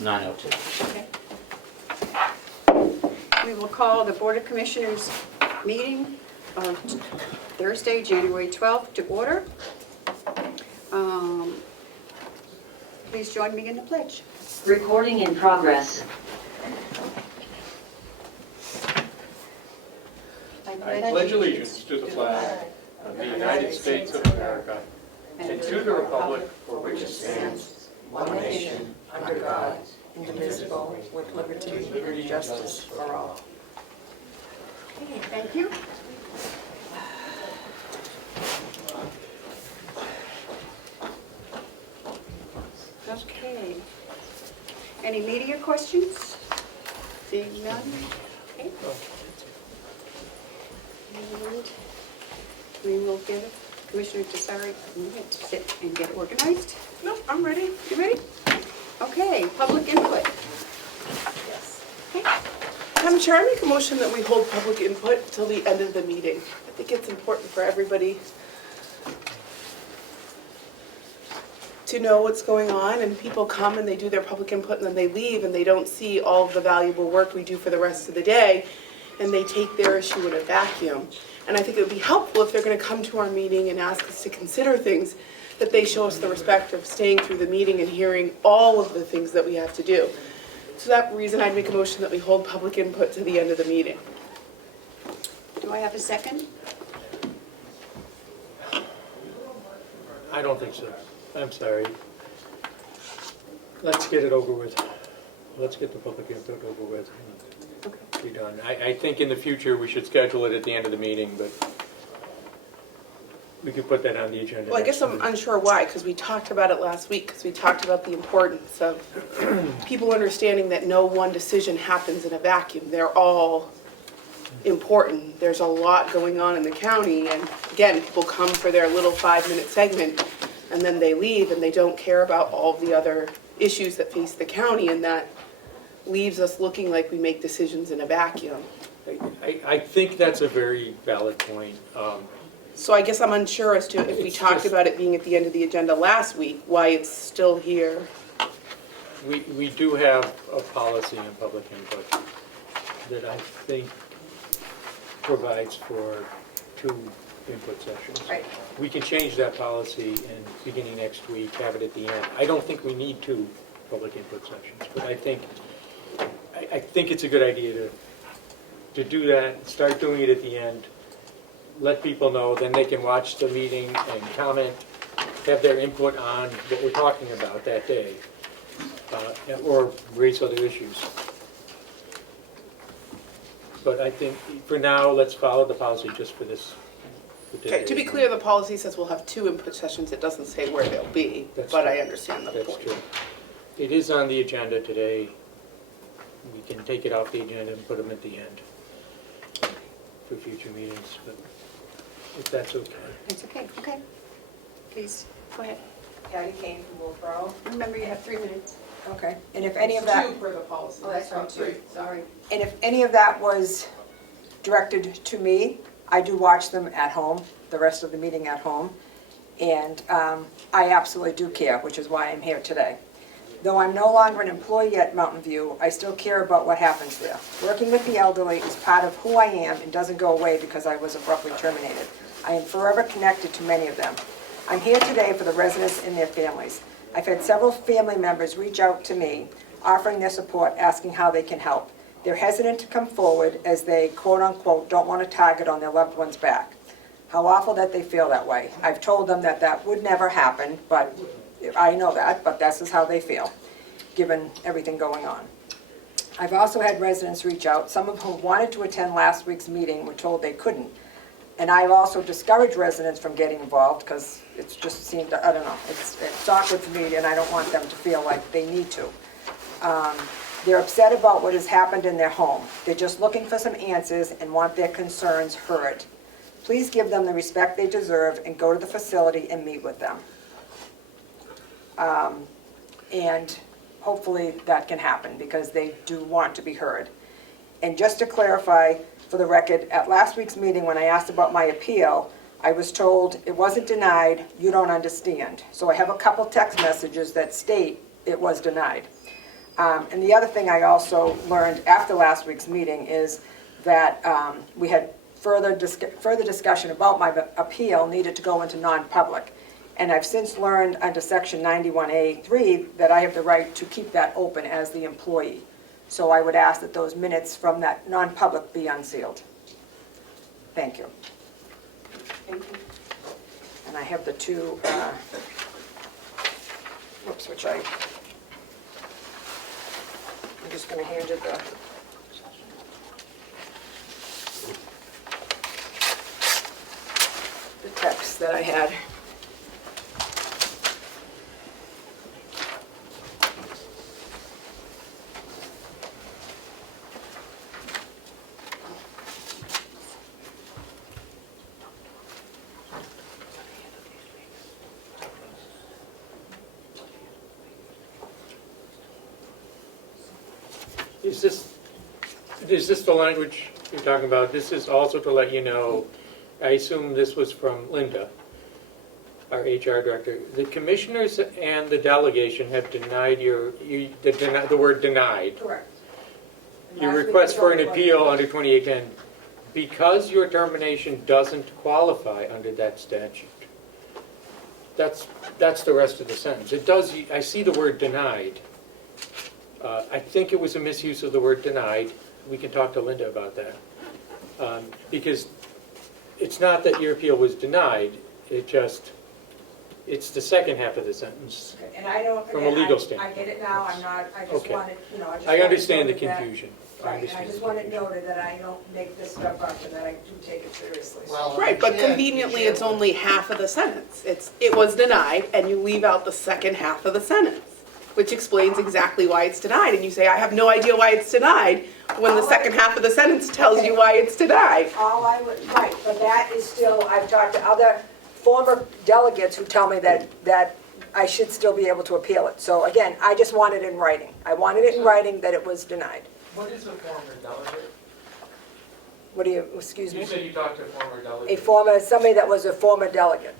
9:02. Okay. We will call the Board of Commissioners meeting of Thursday, January 12th to order. Please join me in the pledge. Recording in progress. I pledge allegiance to the flag of the United States of America and to the republic for which it stands, one nation, under God, indivisible, with liberty and justice for all. Okay, thank you. Okay. Any media questions? Seeing none? Okay. And we will give Commissioner Tessari a minute to sit and get organized. Nope, I'm ready. You ready? Okay, public input. Yes. Okay. Madam Chair, I make a motion that we hold public input till the end of the meeting. I think it's important for everybody to know what's going on, and people come and they do their public input and then they leave and they don't see all of the valuable work we do for the rest of the day, and they take their issue in a vacuum. And I think it would be helpful if they're going to come to our meeting and ask us to consider things, that they show us the respect of staying through the meeting and hearing all of the things that we have to do. So that reason, I'd make a motion that we hold public input to the end of the meeting. Do I have a second? I don't think so. I'm sorry. Let's get it over with. Let's get the public input over with and be done. I think in the future we should schedule it at the end of the meeting, but we could put that on the agenda. Well, I guess I'm unsure why, because we talked about it last week, because we talked about the importance of people understanding that no one decision happens in a vacuum. They're all important. There's a lot going on in the county, and again, people come for their little 5-minute segment, and then they leave, and they don't care about all the other issues that face the county, and that leaves us looking like we make decisions in a vacuum. I think that's a very valid point. So I guess I'm unsure as to if we It's talked just- about it being at the end of the agenda last week, why it's still here. We do have a policy on public input that I think provides for 2 input sessions. Right. We can change that policy and beginning next week, have it at the end. I don't think we need 2 public input sessions, but I think it's a good idea to do that, start doing it at the end, let people know, then they can watch the meeting and comment, have their input on what we're talking about that day, or raise other issues. But I think for now, let's follow the policy just for this. Okay, to be clear, the policy says we'll have 2 input sessions. It doesn't say where they'll be, That's but true. I understand the That's point. true. It is on the agenda today. We can take it off the agenda and put them at the end for future meetings, but if that's okay. It's okay, okay. Please, go ahead. Patty Kane from Wolfboro. Remember, you have 3 minutes. Okay, and if any of that, 2 for the policy. Oh, that's right, not too. 3. Sorry. and if any of that was directed to me, I do watch them at home, the rest of the meeting at home, and I absolutely do care, which is why I'm here today. Though I'm no longer an employee at Mountain View, I still care about what happens there. Working with the elderly is part of who I am and doesn't go away because I was abruptly terminated. I am forever connected to many of them. I'm here today for the residents and their families. I've had several family members reach out to me, offering their support, asking how they can help. They're hesitant to come forward as they, quote-unquote, don't want a target on their loved one's back. How awful that they feel that way. I've told them that that would never happen, but I know that, but this is how they feel, given everything going on. I've also had residents reach out, some of whom wanted to attend last week's meeting were told they couldn't. And I've also discouraged residents from getting involved because it's just seemed, I don't know, it's awkward for me and I don't want them to feel like they need to. They're upset about what has happened in their home. They're just looking for some answers and want their concerns heard. Please give them the respect they deserve and go to the facility and meet with them. And hopefully that can happen because they do want to be heard. And just to clarify, for the record, at last week's meeting when I asked about my appeal, I was told it wasn't denied, you don't understand. So I have a couple text messages that state it was denied. And the other thing I also learned after last week's meeting is that we had further discussion about my appeal needed to go into non-public. And I've since learned under section 91A3 that I have the right to keep that open as the employee. So I would ask that those minutes from that non-public be unsealed. Thank you. Thank you. And I have the two, which I'm just going to hand you the text that I had. Is this the language you're talking about? This is also to let you know, I assume this was from Linda, our HR director. The commissioners and the delegation have denied the word denied. Correct. Your request for an appeal under 2810, because your termination doesn't qualify under that statute. That's the rest of the sentence. It does, I see the word denied. I think it was a misuse of the word denied. We can talk to Linda about that. Because it's not that your appeal was denied, it's the second half of the sentence. And I don't, From a legal I standpoint. get it now, I'm not, I just Okay. wanted, you know, I just I wanted understand the noted that- confusion. Right, and I just want it noted that I don't make this stuff up and that I do take it seriously. Right, but conveniently, it's only half of the sentence. It was denied, and you leave out the second half of the sentence, which explains exactly why it's denied. And you say, I have no idea why it's denied, when the second half of the sentence tells you why it's denied. All I would, right, but that is still, I've talked to other former delegates who tell me that I should still be able to appeal it. So again, I just want it in writing. I wanted it in writing that it was denied. What is a former delegate? What do you, excuse me? You said you talked to a former delegate. Somebody that was a former delegate.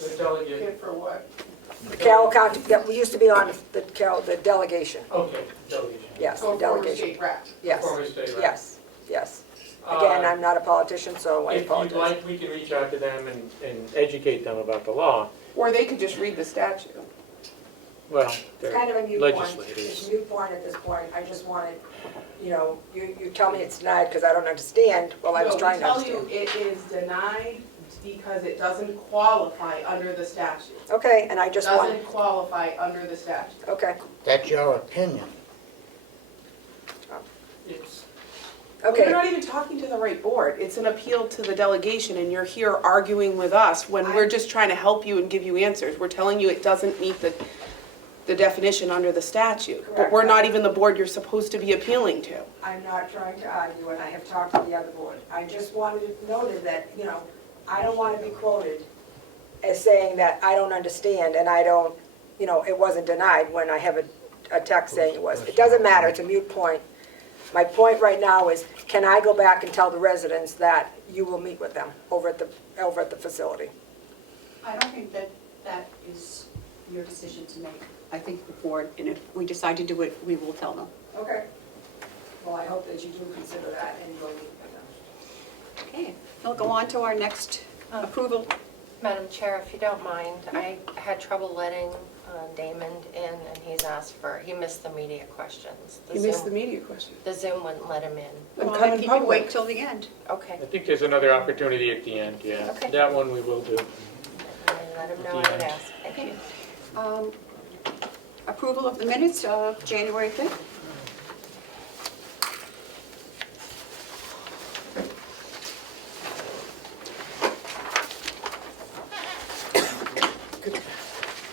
The delegate, For what? The Carroll County, that we used to be on the Carroll, the delegation. okay, delegation. Yes, the Former delegation. state rep. Yes, Former state rep. yes, yes. Again, I'm not a politician, so I If you'd apologize. like, we can reach out to them and educate them about the law. Or they could just read the statute. Well, It's they're kind of a mute point. legislators. It's a mute point at this point. I just wanted, you know, you tell me it's denied because I don't understand. Well, I was trying to understand. No, we tell you it is denied because it doesn't qualify under the statute. Okay, and I just want, Doesn't qualify under the statute. okay, That's your opinion. It's, You're okay. not even talking to the right board. It's an appeal to the delegation, and you're here arguing with us when we're just trying to help you and give you answers. We're telling you it doesn't meet the definition under the statute. But we're not even the board you're supposed to be appealing to. I'm not trying to argue, and I have talked to the other board. I just wanted it noted that, you know, I don't want to be quoted as saying that I don't understand and I don't, you know, it wasn't denied when I have a text saying it was. It doesn't matter, it's a moot point. My point right now is, can I go back and tell the residents that you will meet with them over at the facility? I don't think that is your decision to make. I think the board, and if we decide to do it, we will tell them. Okay. Well, I hope that you do consider that and go meet with them. Okay, we'll go on to our next approval. Madam Chair, if you don't mind, I had trouble letting Damon in, and he missed the media questions. You missed the media question. The Zoom wouldn't let him in. Then Well, come if in you can wait public. till the end. Okay, I think there's another opportunity at the end, yeah. Okay. That one we will do. and let him know I would ask. Thank you. Approval of the minutes of January 5th.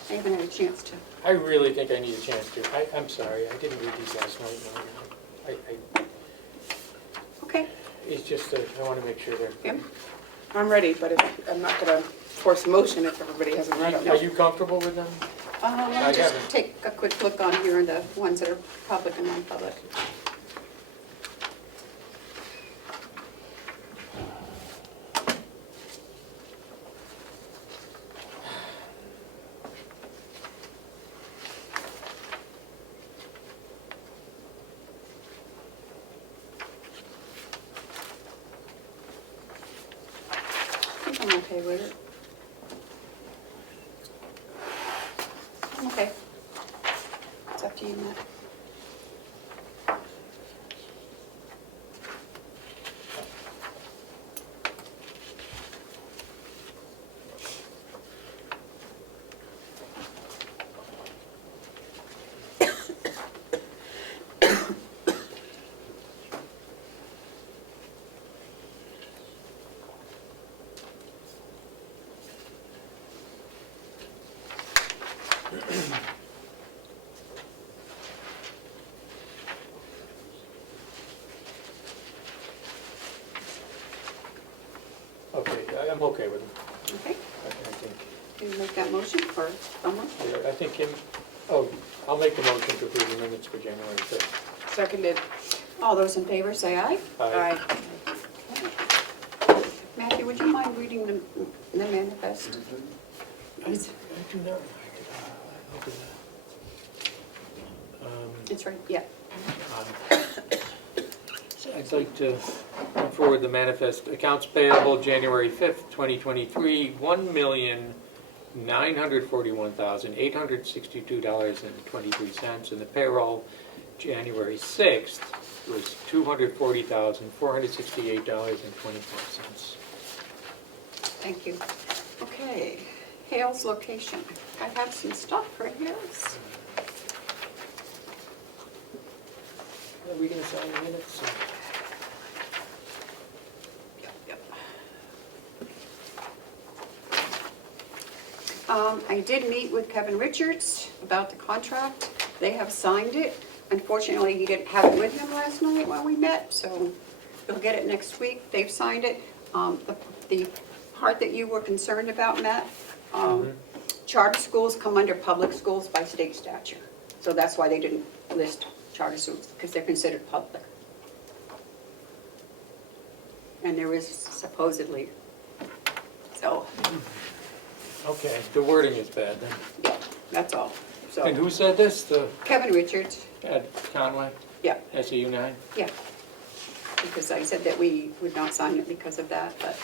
I haven't had a chance to. I really think I need a chance to. I'm sorry, I didn't read these last night. Okay, It's just that I want to make sure they're. Kim? I'm ready, but I'm not gonna force a motion if everybody hasn't read Are them. you comfortable with them? Let me I just haven't. take a quick look on here, the ones that are public and non-public. to you, Matt. Okay, I'm okay with them. Okay, I think, can you make that motion for someone? yeah, I think Kim, I'll make the motion to approve the minutes for January 5th. Seconded. All those in favor, say aye. Aye. Matthew, would you mind reading the manifest? I do not. I'll do that. It's right, yeah. I'd like to bring forward the manifest. Accounts payable, January 5th, 2023, $1,941,862.23. And the payroll, January 6th, was $240,468.24. Thank you. Okay, Hales location. I have some stuff for Hales. Are we going to sign the minutes? Yep. I did meet with Kevin Richards about the contract. They have signed it. Unfortunately, he didn't have it with him last night when we met, so he'll get it next week. They've signed it. The part that you were concerned about, Matt, charter schools come under public schools by state statute. So that's why they didn't list charter schools, because they're considered public. And there is supposedly, so, Okay, the wording is bad then. yeah, that's all. And So, who said this? The Kevin Richards, Ed Conway, yeah, SAU 9? yeah. Because I said that we would not sign it because of that, but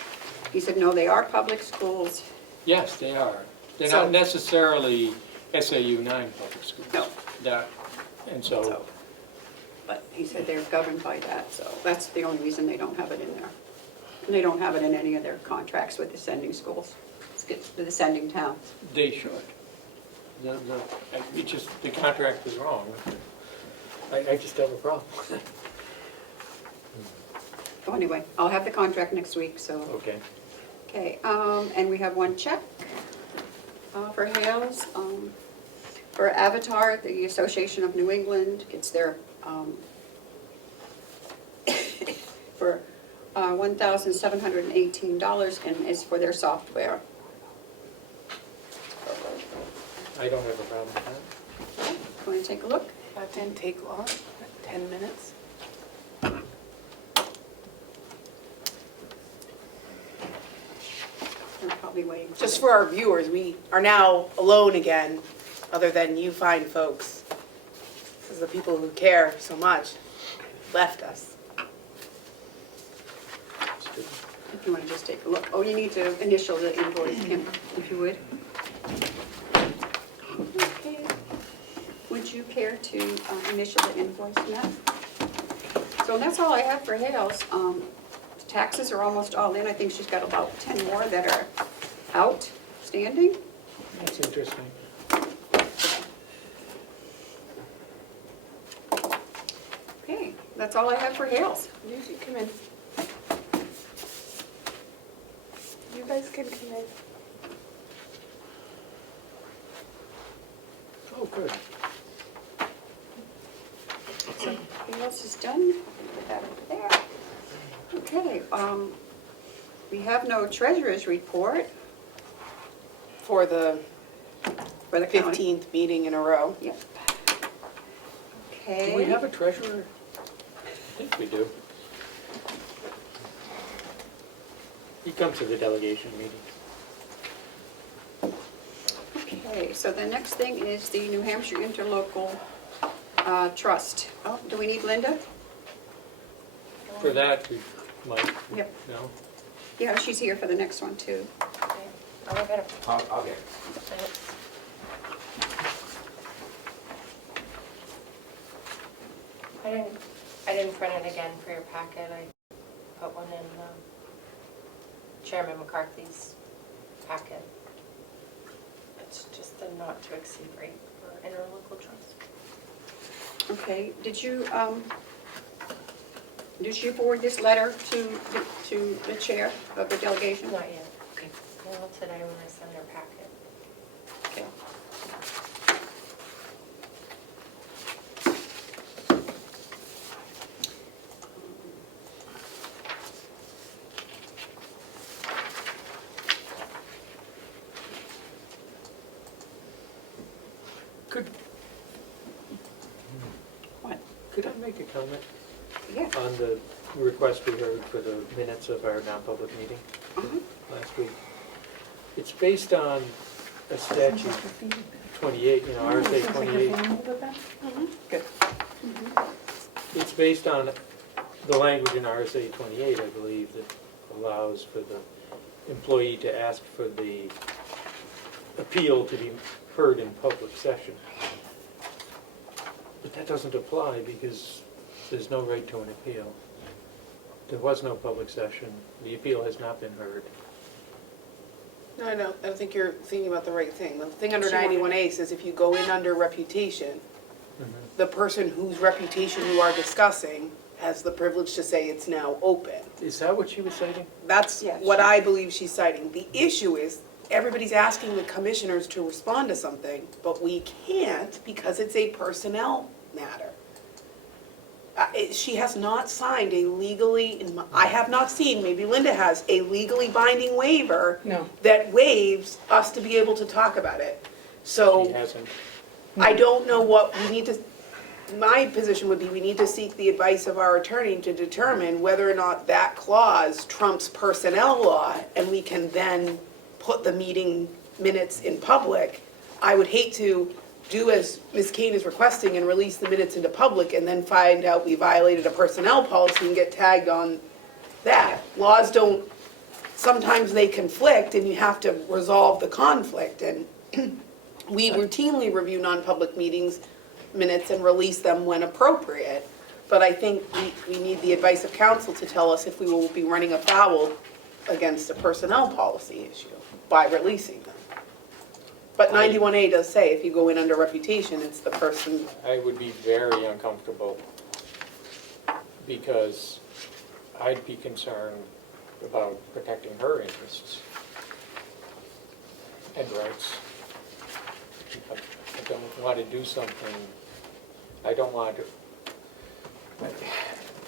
he said, no, they are public schools. Yes, they are. They're So- not necessarily SAU 9 public schools. No. And so, But he said they're governed by that, so that's the only reason they don't have it in there. And they don't have it in any of their contracts with the sending schools, with the sending towns. they should. The contract is wrong. I just have a problem with it. So anyway, I'll have the contract next week, so. Okay. Okay, and we have one check for Hales. For Avatar, the Association of New England gets their, for $1,718, and it's for their software. I don't have a problem with that. Want to take a look? That didn't take long, 10 minutes. We're probably waiting. Just for our viewers, we are now alone again, other than you fine folks. Because the people who care so much left us. If you want to just take a look. Oh, you need to initial the invoice, Kim, if you would. Okay. Would you care to initial the invoice, Matt? So that's all I have for Hales. Taxes are almost all in. I think she's got about 10 more that are outstanding. That's interesting. Okay, that's all I have for Hales. You should come in. You guys can come in. Oh, good. So everything else is done. Put that over there. Okay, we have no treasurer's report For the for the county. 15th meeting in a row. Yep. Okay. Do we have a treasurer? I think we do. He comes to the delegation meeting. Okay, so the next thing is the New Hampshire Interlocal Trust. Oh, do we need Linda? For that, we might, Yep. no? Yeah, she's here for the next one too. I'll look at it. I'll get it. I didn't print it again for your packet. I put one in Chairman McCarthy's packet. It's just the not to exceed rate for interlocal trust. Okay, did you forward this letter to the chair of the delegation? Not yet. Okay. Well, today when I send their packet. Okay. Could, What? could I make a comment Yeah. on the request we heard for the minutes of our non-public meeting Mhm. last week? It's based on a statute, 28, RSA 28. Good. It's based on the language in RSA 28, I believe, that allows for the employee to ask for the appeal to be heard in public session. But that doesn't apply because there's no right to an appeal. There was no public session. The appeal has not been heard. No, I don't think you're thinking about the right thing. The thing under She wanted- 91A says if you go in under reputation, the person whose reputation you are discussing has the privilege to say it's now open. Is that what she was citing? That's Yes. what I believe she's citing. The issue is, everybody's asking the commissioners to respond to something, but we can't because it's a personnel matter. She has not signed a legally, I have not seen, maybe Linda has, a legally binding waiver No. that waives us to be able to talk about it. So She hasn't. I don't know what we need to, my position would be we need to seek the advice of our attorney to determine whether or not that clause trumps personnel law, and we can then put the meeting minutes in public. I would hate to do as Ms. Kane is requesting and release the minutes into public and then find out we violated a personnel policy and get tagged on that. Laws don't, sometimes they conflict and you have to resolve the conflict. And we routinely review non-public meetings minutes and release them when appropriate. But I think we need the advice of counsel to tell us if we will be running afoul against a personnel policy issue by releasing them. But 91A does say if you go in under reputation, it's the person. I would be very uncomfortable because I'd be concerned about protecting her interests and rights. I don't want to do something, I don't want to,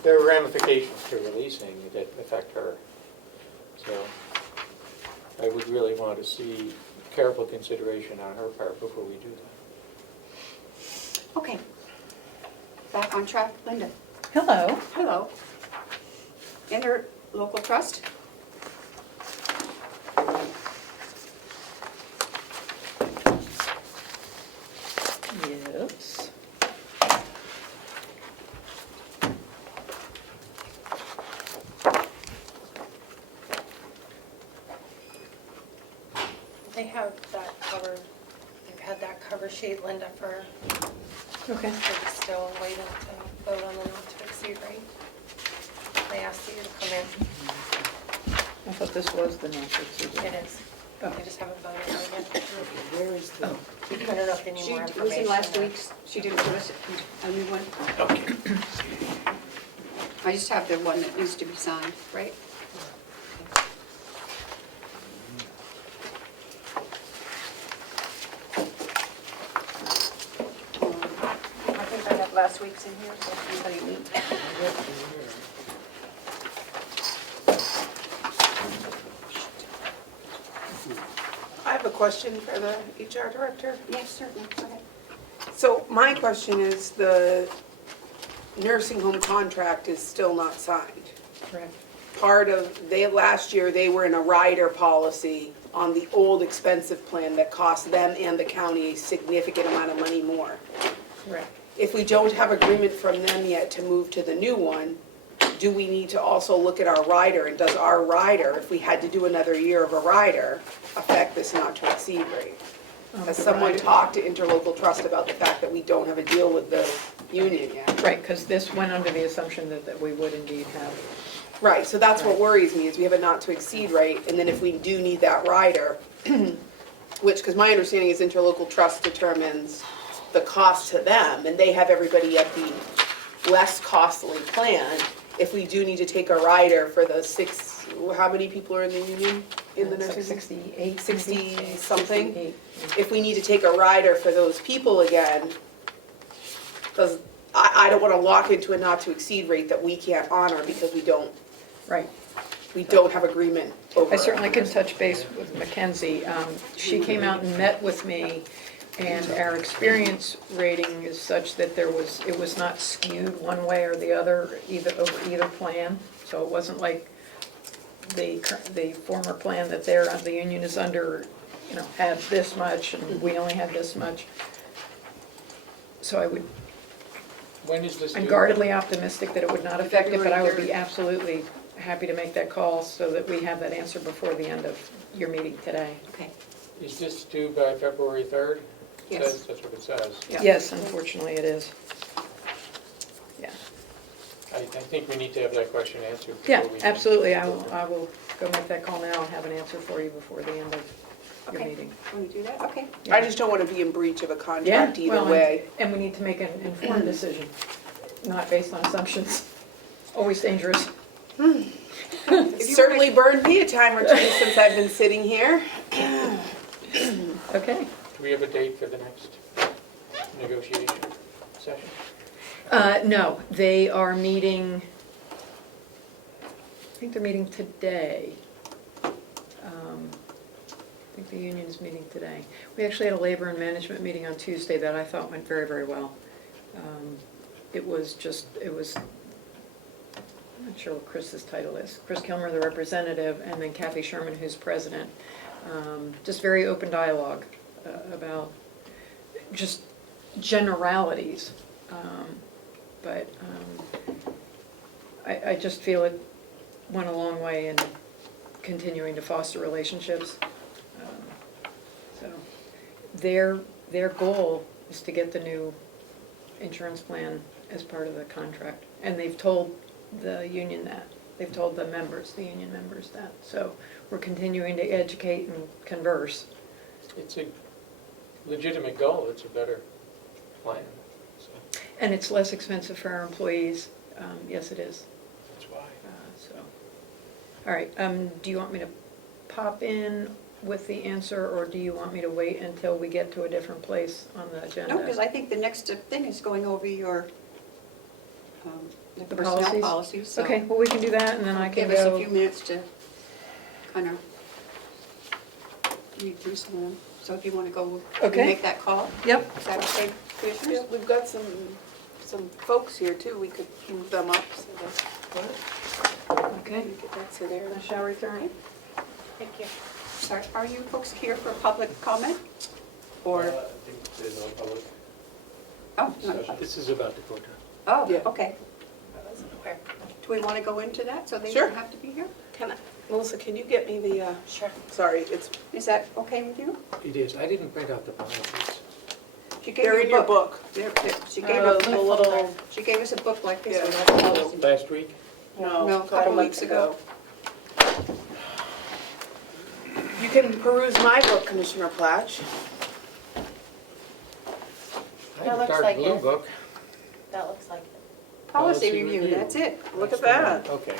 there are ramifications to releasing that affect her. So I would really want to see careful consideration on her part before we do that. Okay. Back on track, Linda. Hello. Hello. Interlocal trust? Yes. They have that covered, they've had that cover sheet, Linda, for, Okay. they're still waiting to vote on the not to exceed rate. They asked you to come in. I thought this was the not to exceed. It is. Oh. They just haven't voted on it yet. Where is the? Oh. I don't know if they need She more was information. in last week's, she didn't give us a new one. Okay. I just have the one that needs to be signed, right? I think I have last week's in here, so if anybody needs. I have a question for the HR director. Yes, certainly, go ahead. So my question is, the nursing home contract is still not signed. Correct. Last year, they were in a rider policy on the old expensive plan that cost them and the county a significant amount of money more. Correct. If we don't have agreement from them yet to move to the new one, do we need to also look at our rider? And does our rider, if we had to do another year of a rider, affect this not to exceed rate? Has the someone rider. talked to interlocal trust about the fact that we don't have a deal with the union yet? Right, because this went under the assumption that we would indeed have. Right, so that's what Right. worries me, is we have a not to exceed rate, and then if we do need that rider, which, because my understanding is interlocal trust determines the cost to them, and they have everybody at the less costly plan. If we do need to take a rider for the how many people are in the union, in the It's like nursing? 68. 60 something? 68, If we need to take a rider for those people again, because I don't want to lock into a not to exceed rate that we can't honor because we don't Right. have agreement over. I certainly can touch base with Mackenzie. She came out and met with me, and our experience rating is such that it was not skewed one way or the other, over either plan. So it wasn't like the former plan that the union is under, had this much, and we only had this much. So When is this due? I'm guardedly optimistic that it would not affect it, but I would be February 3rd. absolutely happy to make that call so that we have that answer before the end of your meeting today. Okay. Is this due by February 3rd? Yes. That's what it says. Yeah. Yes, unfortunately it is. Yeah. I think we need to have that question answered. Yeah, before we- absolutely. I will go make that call now and have an answer for you before the end of your Okay. meeting. Want to do that? Okay. I just don't want to be in breach of a Yeah, contract either well, way. and we need to make an informed decision, not based on assumptions. Always dangerous. It's certainly burned me a time or two since I've been sitting here. Okay. Do we have a date for the next negotiation session? No, they are meeting, I think they're meeting today. I think the union's meeting today. We actually had a labor and management meeting on Tuesday that I thought went very, very well. It was, I'm not sure what Chris's title is. Chris Kilmer, the representative, and then Kathy Sherman, who's president. Just very open dialogue about just generalities. But I just feel it went a long way in continuing to foster relationships. So their goal is to get the new insurance plan as part of the contract. And they've told the union that. They've told the union members that. So we're continuing to educate and converse. It's a legitimate goal, it's a better plan, so And it's less expensive for our employees. Yes, it is. that's why. So, all right, do you want me to pop in with the answer, or do you want me to wait until we get to a different place on the agenda? No, because I think the next thing is going over your, the The personnel policies? policies. So Okay, well, we can do that, and then I can give us a go. few minutes to kind of read through some of them. So if you want to go Okay. make that call, Yep, is that okay, Commissioners? We've got some folks here too, we could move them up so that okay. we get that to there. I shall return. Thank you. Sorry, are you folks here for public comment? Or, I think there's no public oh, discussion. no. This is about Dakota. Oh, Yeah. okay. I wasn't aware. Do we want to go into that so they Sure. don't have to be here? Melissa, can you get me the, Sure. sorry, it's, Is that okay with you? It is, I didn't print out the policies. She gave they're you a in your book. She gave us The little, she gave us a book like this. Yeah. with all the policies. Last week? No, a couple weeks ago. You can peruse my book, Commissioner Platch. I That have a looks dark like blue it. book. That looks like it. Policy Policy review, review. that's it. Look at That's that. the one. Okay.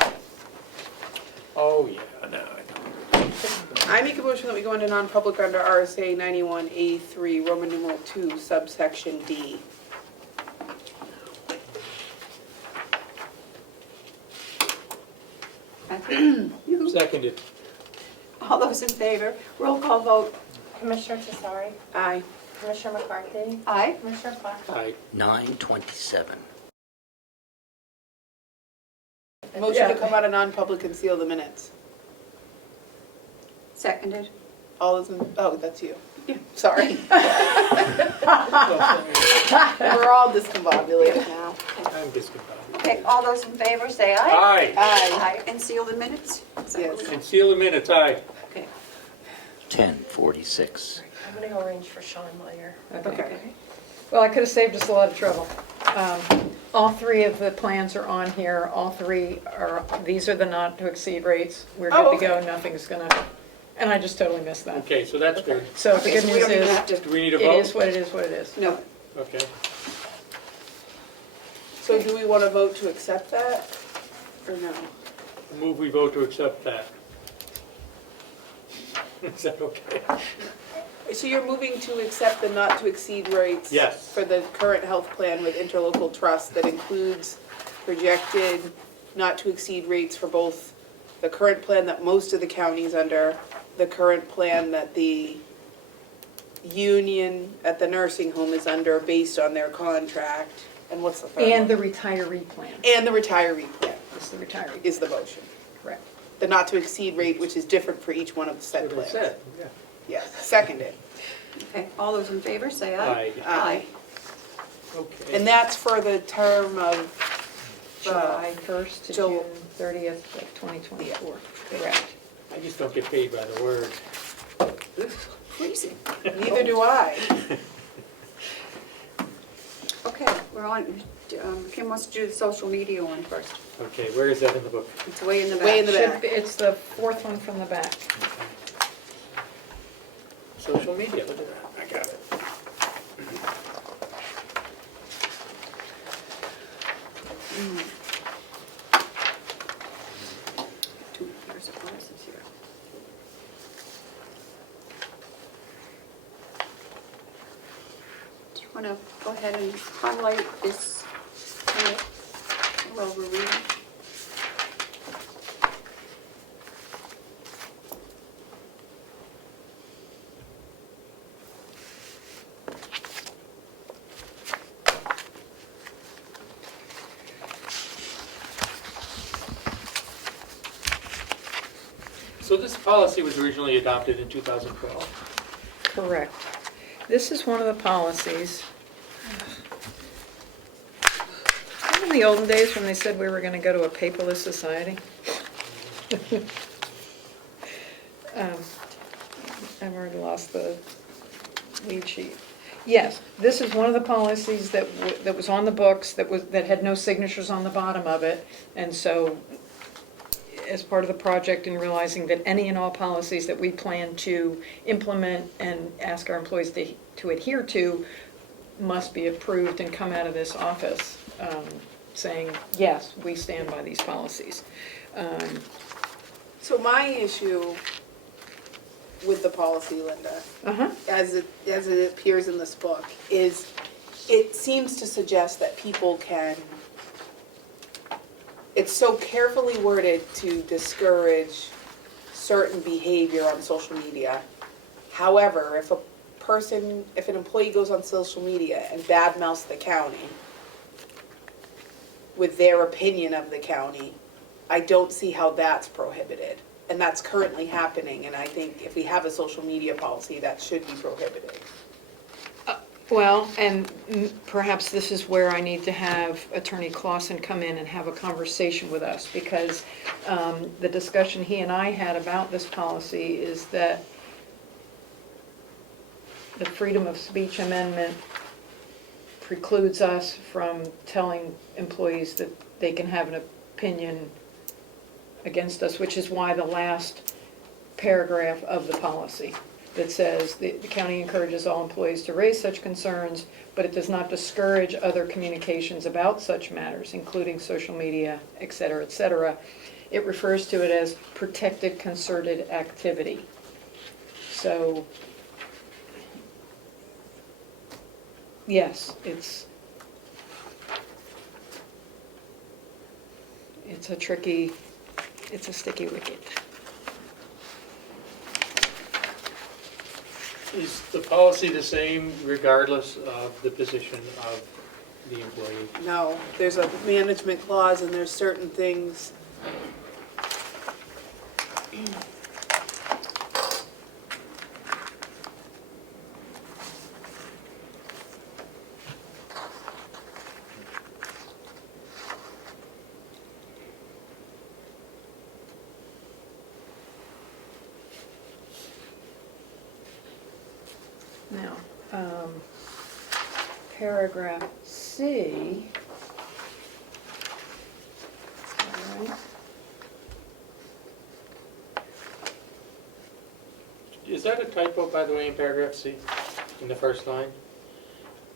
Oh, yeah, now I know. I make a motion that we go into non-public under RSA 91A3, Roman numeral 2, subsection D. You. Seconded. All those in favor, roll call vote. Commissioner Tesari, Aye. Commissioner McCarthy, Aye. Commissioner Platt. Aye. 9:27. Motion to come out of non-public and seal the minutes. Seconded. All those in, oh, that's you. Yeah. Sorry. We're all discombobulated now. I'm discombobulated. Okay, all those in favor, say aye. Aye. Aye. Aye, and seal the minutes? Is that what Yes. we- And seal the minutes, aye. Okay. 10:46. I'm gonna go arrange for Sean Meyer. Okay. Well, I could have saved us a lot of trouble. All three of the plans are on here. All three are, these are the not to exceed rates. We're Oh, good to go, okay. nothing's gonna, and I just totally missed that. Okay, so that's good. So the good So we news don't even is, have to, Do we need a it is vote? what it is, what it is. no, Okay. So do we want to vote to accept that, or no? Move we vote to accept that. Is that okay? So you're moving to accept the not to exceed rates? Yes. For the current health plan with interlocal trust that includes projected not to exceed rates for both the current plan that most of the county's under, the current plan that the union at the nursing home is under based on their contract, and what's the third one? And the retiree plan. And the retiree plan It's the retiree, is the motion. correct. The not to exceed rate, which is different for each one of the said That's what it plans. said, yeah. Yes, seconded. okay, all those in favor, say aye. Aye. Aye. Okay. And that's for the term of, July 1st to Jul- June 30th of 2024, correct. I just don't get paid by the word. Freezing. neither do I. Okay, we're on, Kim wants to do the social media one first. Okay, where is that in the book? It's way in the back. Way in the Should back. be- It's the fourth one from the back. Social media, look at that, I got it. Here's a process here. Do you want to go ahead and highlight this while we're reading? So this policy was originally adopted in 2012. Correct. This is one of the policies. Remember in the olden days when they said we were going to go to a paperless society? I've already lost the lead sheet. Yes, this is one of the policies that was on the books, that had no signatures on the bottom of it. And so, as part of the project, in realizing that any and all policies that we plan to implement and ask our employees to adhere to must be approved and come out of this office, saying, yes, we stand by these policies. So my issue with the policy, Linda, Uh-huh. as it appears in this book, is it seems to suggest that people can, it's so carefully worded to discourage certain behavior on social media. However, if an employee goes on social media and badmouths the county with their opinion of the county, I don't see how that's prohibited. And that's currently happening, and I think if we have a social media policy, that should be prohibited. Well, and perhaps this is where I need to have Attorney Clausen come in and have a conversation with us, because the discussion he and I had about this policy is that the freedom of speech amendment precludes us from telling employees that they can have an opinion against us, which is why the last paragraph of the policy that says the county encourages all employees to raise such concerns, but it does not discourage other communications about such matters, including social media, et cetera, it refers to it as protected concerted activity. So, yes, it's a tricky, it's a sticky wicket. Is the policy the same regardless of the position of the employee? No, there's a management clause and there's certain things. paragraph C. All right. Is that a typo, by the way, in paragraph C, in the first line?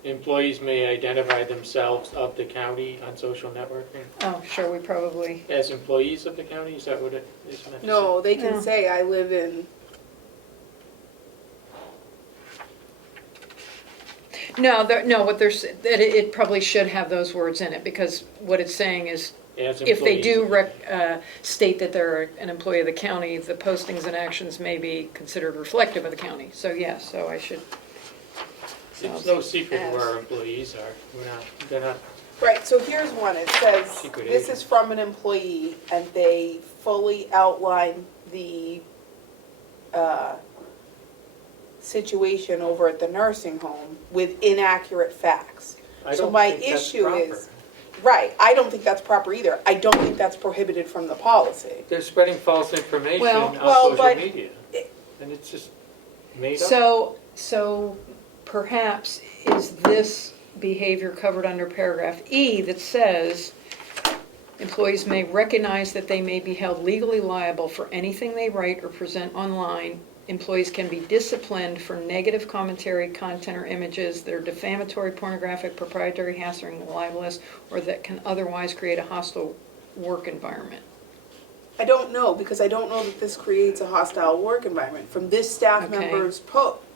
Employees may identify themselves of the county on social networking Oh, sure, we probably, as employees of the county, is that what it is meant to say? No, they can No. say, I live in, no, what there's, that it probably should have those words in it, because what it's saying is, As if they employees do of the county. state that they're an employee of the county, the postings and actions may be considered reflective of the county. So, yeah, so I should, It's no secret who as- our employees are, they're not, right, so here's one, it says, Secret this is agents. from an employee, and they fully outline the, situation over at the nursing home with inaccurate facts. I So don't my think that's issue proper. is, right, I don't think that's proper either. I don't think that's prohibited from the policy. They're spreading false information Well, on social but media, and it's just made up. so perhaps is this behavior covered under paragraph E that says, employees may recognize that they may be held legally liable for anything they write or present online. Employees can be disciplined for negative commentary, content, or images that are defamatory, pornographic, proprietary, harassing, libelous, or that can otherwise create a hostile work environment. I don't know, because I don't know that this creates a hostile work environment. From this staff Okay. member's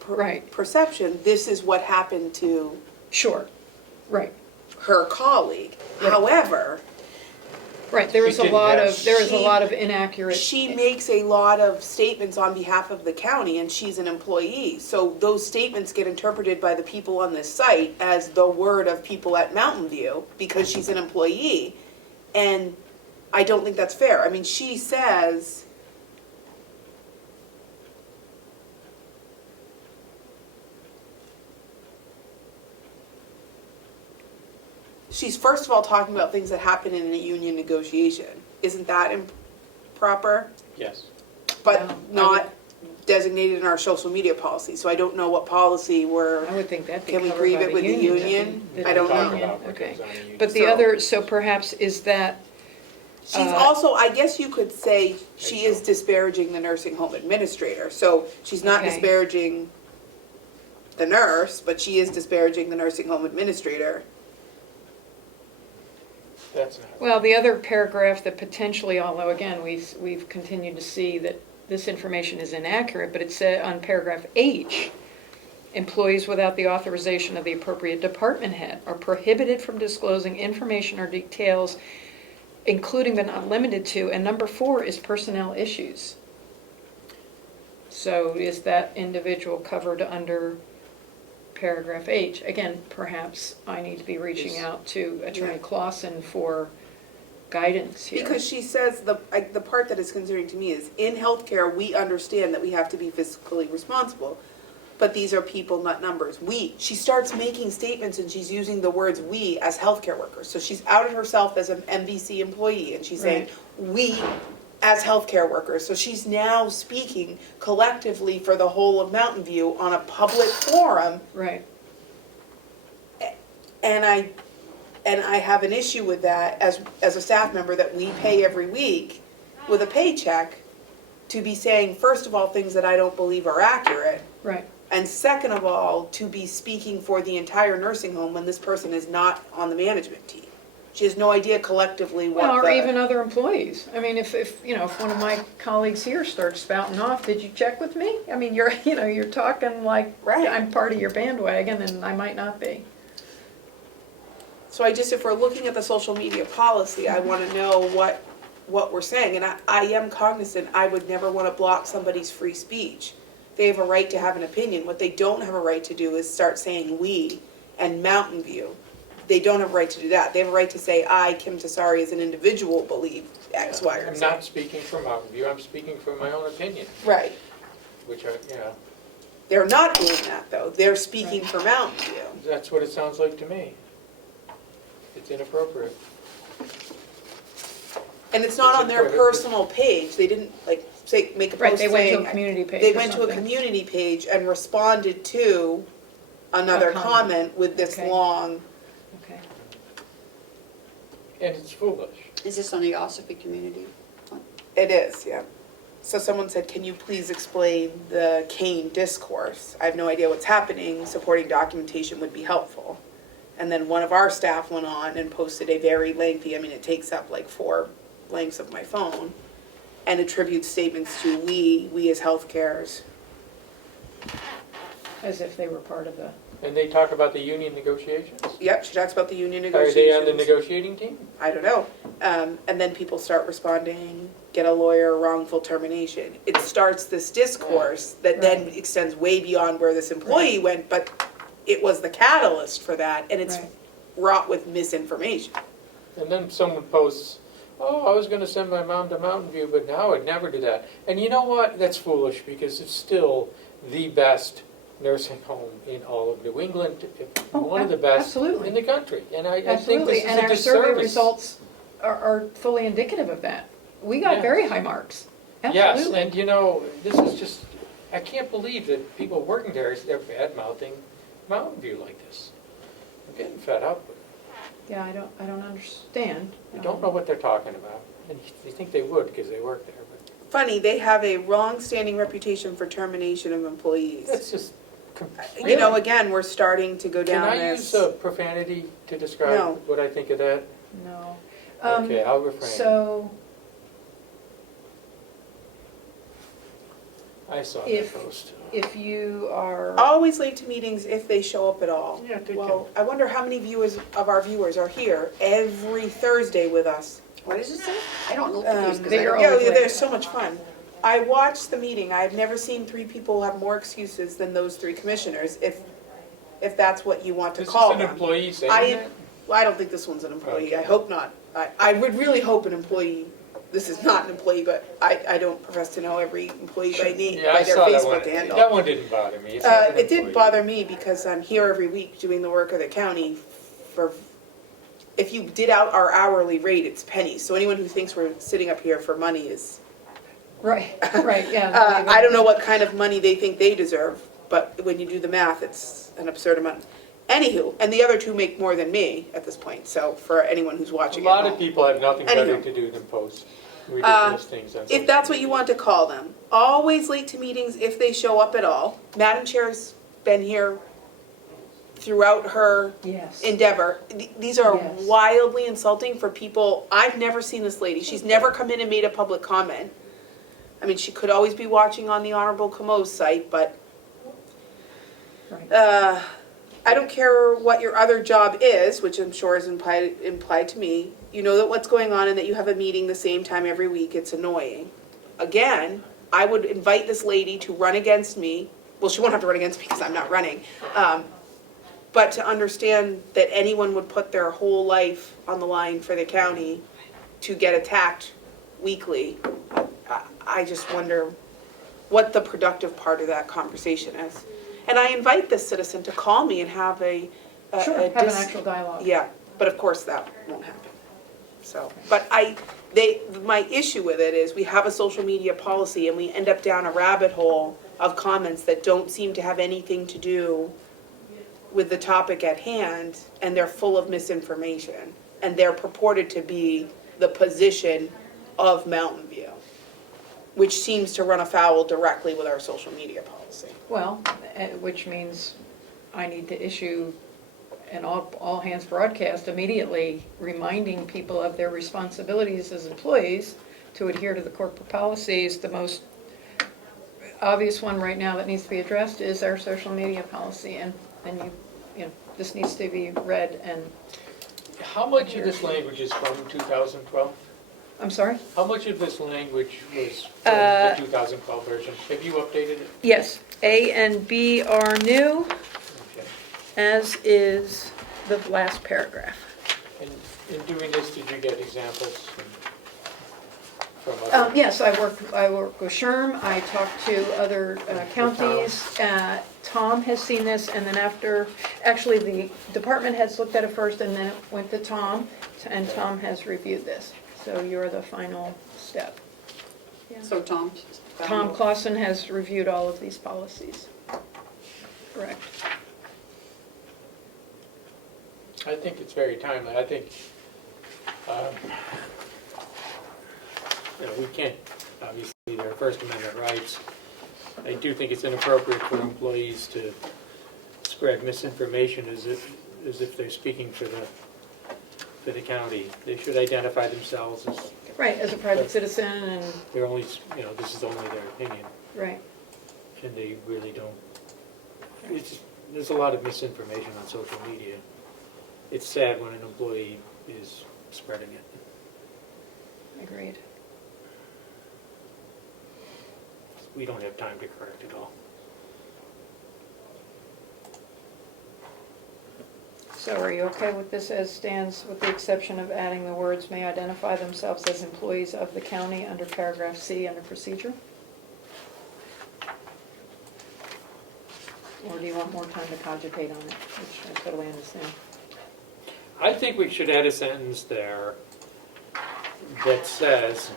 Right. perception, this is what happened to Sure, right, her colleague. Right. However, right, there is She a didn't lot have- of, there is a She- lot of inaccurate. she makes a lot of statements on behalf of the county, and she's an employee. So those statements get interpreted by the people on this site as the word of people at Mountain View, because she's an employee. And I don't think that's fair. I mean, she says, she's first of all talking about things that happen in a union negotiation. Isn't that improper? Yes. But No, I not designated in our social media policy, so I don't know what policy we're, I would think that'd be Can we covered grieve by it the with the union. union? The I don't Talk know. about what Okay. goes on in the union. But the So- other, so perhaps is that, she's also, I guess you could say, she is disparaging the nursing home administrator. So she's not Okay. disparaging the nurse, but she is disparaging the nursing home administrator. That's not. well, the other paragraph that potentially, although again, we've continued to see that this information is inaccurate, but it said on paragraph H, employees without the authorization of the appropriate department head are prohibited from disclosing information or details, including but not limited to, and number 4 is personnel issues. So is that individual covered under paragraph H? Again, perhaps I need to be reaching Yes. out to Attorney Yeah. Clausen for guidance here. Because she says, the part that is concerning to me is, in healthcare, we understand that we have to be fiscally responsible. But these are people, not numbers. She starts making statements and she's using the words we as healthcare workers. So she's outed herself as an MVC employee and she's saying, we as healthcare workers. So she's now speaking collectively for the whole of Mountain View on a public forum. Right, And I have an issue with that as a staff member that we pay every week with a paycheck, to be saying, first of all, things that I don't believe are accurate. right. And second of all, to be speaking for the entire nursing home when this person is not on the management team. She has no idea collectively what Well, the. or even other employees. I mean, if if one of my colleagues here starts spouting off, did you check with me? I mean, you're talking like Right. I'm part of your bandwagon and I might not be. So if we're looking at the social media policy, I want to know what we're saying. And I am cognizant, I would never want to block somebody's free speech. They have a right to have an opinion. What they don't have a right to do is start saying we and Mountain View. They don't have a right to do that. They have a right to say, I, Kim Tassari, as an individual, believe X, Y, or I'm Z. not speaking from Mountain View, I'm speaking from my own opinion, Right. which are, They're not doing that, though. They're speaking for Mountain View. that's what it sounds like to me. It's inappropriate. And it's not Is on it their prohibited? personal page. They didn't, make a Right, post they went to a saying. community page They or went to a something. community page and responded to another A comment. comment with this Okay. long, Okay. And it's foolish. Is this on the Ossipee community? it is, yeah. So someone said, can you please explain the Kane discourse? I have no idea what's happening, supporting documentation would be helpful. And then one of our staff went on and posted a very lengthy, I mean, it takes up like 4 lengths of my phone, and attributes statements to we as healthcare's. As if they were part of the, And they talk about the union negotiations? Yep, she talks about the union Are negotiations. they on the negotiating team? I don't know. And then people start responding, get a lawyer, wrongful termination. It starts this discourse that then extends way beyond where this employee went, but it was the catalyst for that, and it's Right. wrought with misinformation. And then someone posts, oh, I was gonna send my mom to Mountain View, but now I'd never do that. And you know what? That's foolish, because it's still the best nursing home in all of New England, Oh, one of the best absolutely. in the country. And I think absolutely, this is and a our survey disservice. results are fully indicative of that. We got Yes. very high marks. Yes, Absolutely. and you know, this is just, I can't believe that people working there, they're bad-mouthing Mountain View like this. I'm getting fed up with it. Yeah, I don't understand. They don't know what they're talking about. And you think they would, because they work there, but Funny, they have a wrong-standing reputation for termination of employees. that's just completely. You know, again, we're starting to go Can down I this. use profanity to describe No. what I think of that? No. Okay, I'll refrain. So, I saw that if- post. if you are, Always late to meetings if they show up at all. Yeah, they Well, I wonder how many of our viewers are here every Thursday with us. What does it say? I don't look at these because They I are don't. Yeah, always late. they're so much fun. I watched the meeting. I've never seen 3 people have more excuses than those 3 commissioners, if that's what you want to This is call an them. employee saying I, that? well, I don't think this one's an employee. I Okay. hope not. I would really hope an employee, this is not an employee, but I don't profess to know every employee by name, Yeah, by I their saw that one. Facebook handle. That one didn't bother me. It's not an It did employee. bother me because I'm here every week doing the work of the county for, if you did out our hourly rate, it's pennies. So anyone who thinks we're sitting up here for money is, right, right, yeah. I don't know what kind of money they think they deserve, but when you do the math, it's an absurd amount. Anywho, and the other 2 make more than me at this point, so for anyone who's A watching at lot of home. people have nothing better Anyhow. to do than post ridiculous things on social If that's what media. you want to call them. Always late to meetings if they show up at all. Madam Chair's been here throughout her Yes. endeavor. These are Yes. wildly insulting for people. I've never seen this lady. She's never come in and made a public comment. I mean, she could always be watching on the Honorable Comeau's site, but Right. I don't care what your other job is, which I'm sure is implied to me. You know that what's going on and that you have a meeting the same time every week. It's annoying. Again, I would invite this lady to run against me. Well, she won't have to run against me because I'm not running. But to understand that anyone would put their whole life on the line for the county to get attacked weekly, I just wonder what the productive part of that conversation is. And I invite this citizen to call me and have Sure, have an actual dialogue. Yeah, but of course that won't happen. So, but my issue with it is we have a social media policy and we end up down a rabbit hole of comments that don't seem to have anything to do with the topic at hand, and they're full of misinformation. And they're purported to be the position of Mountain View, which seems to run afoul directly with our social media policy. Well, which means I need to issue an all hands broadcast immediately reminding people of their responsibilities as employees to adhere to the corporate policies. The most obvious one right now that needs to be addressed is our social media policy, and you know, this needs to be read and, How much of this language is from 2012? I'm sorry? How much of this language was from the 2012 version? Have you updated it? Yes, A and B are new, Okay. as is the last paragraph. And in doing this, did you get examples from other? Yes, I work with SHRM, I talk to other counties. Tom has seen this, and then actually the department heads looked at it first, and then it went to Tom, and Tom has reviewed this. So you're the final step. So Tom. Tom Clausen has reviewed all of these policies. Correct. I think it's very timely. I think, we can't, obviously, their First Amendment rights. I do think it's inappropriate for employees to spread misinformation as if they're speaking for the county. They should identify themselves as Right, as a private citizen and, they're only, this is only their opinion, right. and they really don't. There's a lot of misinformation on social media. It's sad when an employee is spreading it. Agreed. We don't have time to correct it all. So are you okay with this as stands, with the exception of adding the words may identify themselves as employees of the county under paragraph C under procedure? Or do you want more time to cogitate on it, which I totally understand? I think we should add a sentence there that says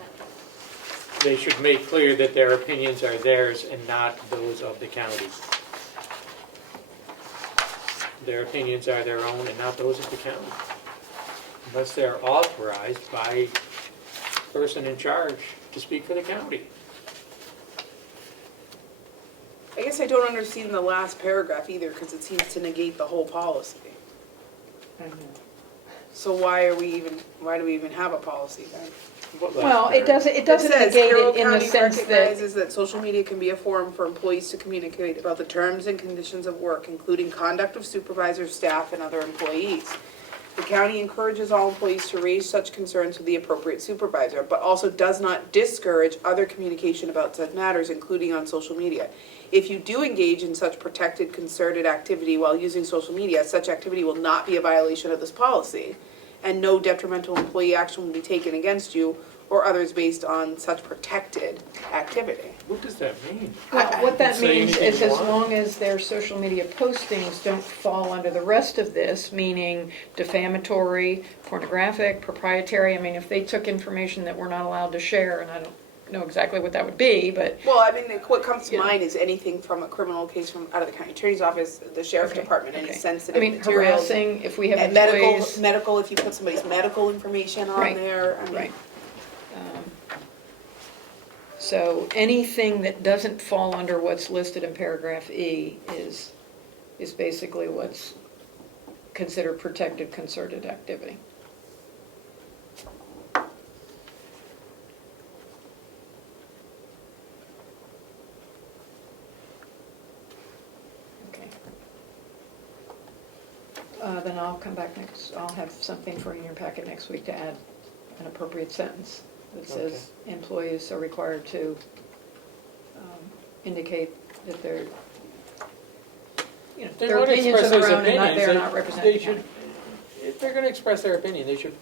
they should make clear that their opinions are theirs and not those of the county. Their opinions are their own and not those of the county. Unless they're authorized by the person in charge to speak for the county. I guess I don't understand the last paragraph either, because it seems to negate the whole policy. So why do we even have a policy then? Well, it doesn't It says, negate Carroll it in the County sense that, recognizes that social media can be a forum for employees to communicate about the terms and conditions of work, including conduct of supervisors, staff, and other employees. The county encourages all employees to raise such concerns with the appropriate supervisor, but also does not discourage other communication about such matters, including on social media. If you do engage in such protected, concerted activity while using social media, such activity will not be a violation of this policy, and no detrimental employee action will be taken against you or others based on such protected activity. What does that mean? well, what that Say means anything is you as want. long as their social media postings don't fall under the rest of this, meaning defamatory, pornographic, proprietary, I mean, if they took information that we're not allowed to share, and I don't know exactly what that would be, but, Well, I mean, what comes to Yeah. mind is anything from a criminal case from out of the county attorney's office, the sheriff's Okay, department, any okay. sensitive I mean, materials. harassing, if we have And employees. medical, if you put somebody's medical information on Right, there, I mean. Right. So anything that doesn't fall under what's listed in paragraph E is basically what's considered protected concerted activity. Okay. Then I'll come back I'll have something for you in your packet next week to add an appropriate sentence that says employees are required to indicate that they're, If they their want to opinions are express their those own and opinions, they're not representing they the county. should, if they're going to express their opinion, they should.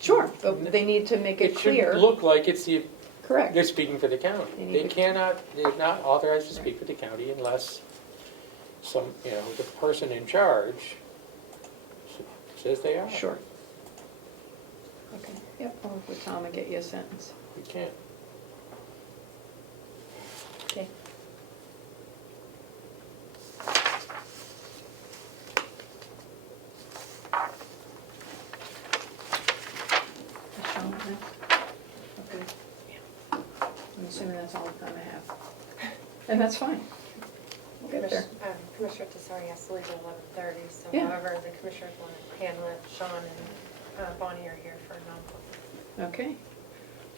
Sure, but they need to make it It clear. should look like it's they're Correct. speaking for the county. They need They to- cannot, they're not authorized to speak for the county unless the person in charge says they are. Sure. Okay, yep, I'll work with Tom and get you a sentence. We can't. Okay. Is Sean next? Okay. I'm assuming that's all the time I have. And that's fine. We'll get there. Commissioner Tesori has to leave at 11:30, so Yeah. however the commissioners want to handle it, Sean and Bonnie are here for non-public. Okay.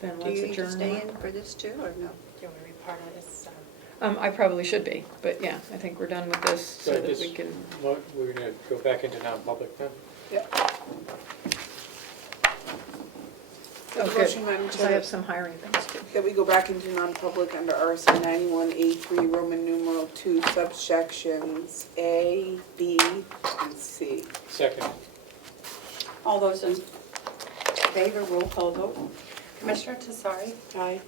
Then Do let's you need to adjourn. stay now. in for this too, or no? Do you want to read part of this? I probably should be, but yeah, I think we're done with this so that we can, We're going to go back into non-public then? oh, good, Motion, Madam 'cause I Chair, have some hiring things too. that we go back into non-public under RSA 91A3, Roman numeral 2, subsections A, B, and C. Second. All those in favor, roll call vote. Commissioner Tesori, Aye.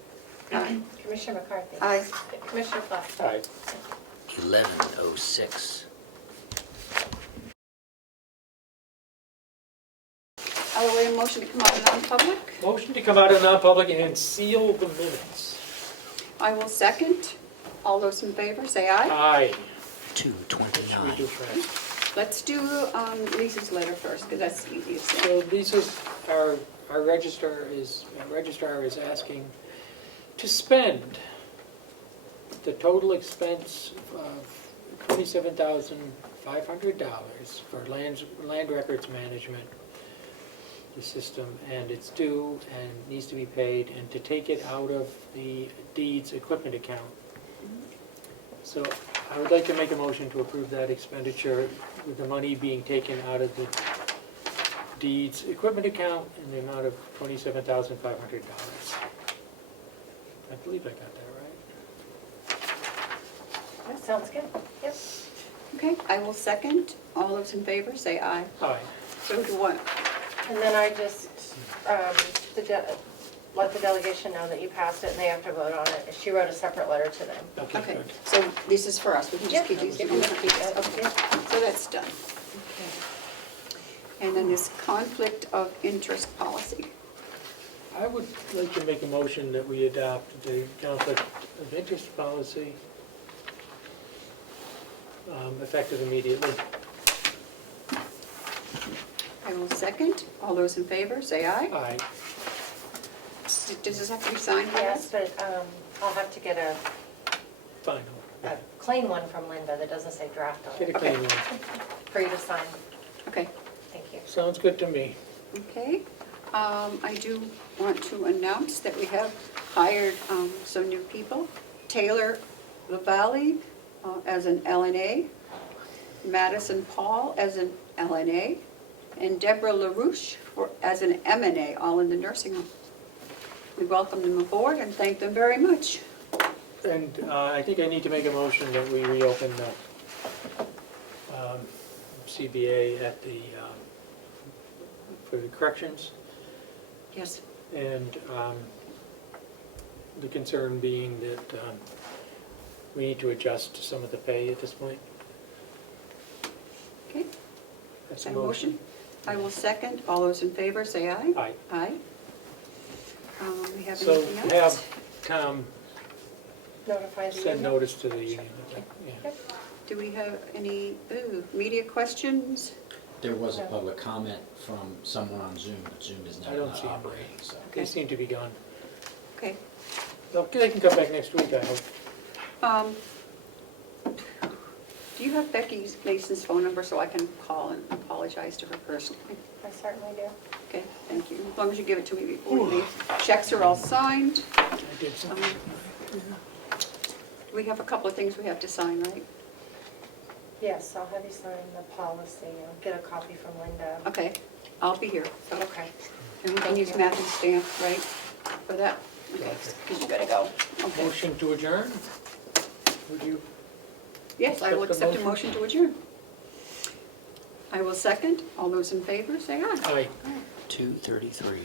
Aye. Commissioner McCarthy. Aye. Commissioner Platt. Aye. 11:06. I'll await a motion to come out of non-public. Motion to come out of non-public and seal the minutes. I will second. All those in favor, say aye. Aye. Two What should we 29. do first? Let's do Lisa's letter first, because that's the easiest. So Lisa's, our registrar is asking to spend the total expense of $27,500 for land records management, the system, and it's due and needs to be paid, and to take it out of the deeds equipment account. So I would like to make a motion to approve that expenditure with the money being taken out of the deeds equipment account in the amount of $27,500. I believe I got that right. That sounds good. Yep. Okay, I will second. All those in favor, say aye. Aye. So do what? And then I just, let the delegation know that you passed it and they have to vote on it. She wrote a separate letter to them. Okay, Okay, good. so this is for us, we can just keep these. You can just keep it. Okay, so that's done. Okay. And then this conflict of interest policy. I would like to make a motion that we adopt the conflict of interest policy effective immediately. I will second. All those in favor, say aye. Aye. Does this have to be signed by Yes, us? but I'll have to get a Final. clean one from Linda that doesn't say draft on Get a it clean one. for you to sign. Okay, Thank you. Sounds good to me. okay. I do want to announce that we have hired some new people. Taylor LaValle as an LNA, Madison Paul as an LNA, and Deborah LaRouche as an MNA, all in the nursing home. We welcome them aboard and thank them very much. And I think I need to make a motion that we reopen the CBA at the, for the corrections. Yes. And the concern being that we need to adjust some of the pay at this point. Okay, That's a a motion? I will second. All those in favor, say aye. Aye. Aye. We have So anything have else? Tom Notify the send union. notice to the union. Yeah. Do we have any media questions? There was a No. public comment from someone on Zoom, but Zoom is now I don't not see him. operating, so. They seem to be gone. Okay. Okay, they can come back next week, I hope. Do you have Becky Mason's phone number so I can call and apologize to her personally? I certainly do. Okay, thank you. As long as you give it to me before we leave. Checks are all signed. I did something. We have a couple of things we have to sign, right? Yes, I'll have you sign the policy. I'll get a copy from Linda. Okay, I'll be here. Okay. And we can use Matthew's stamp, right, for that? Okay, because you gotta go. Okay. Motion to adjourn? Would you? Yes, I will Accept the accept a motion to adjourn. I will second. All those in favor, say aye. Aye. 2:33.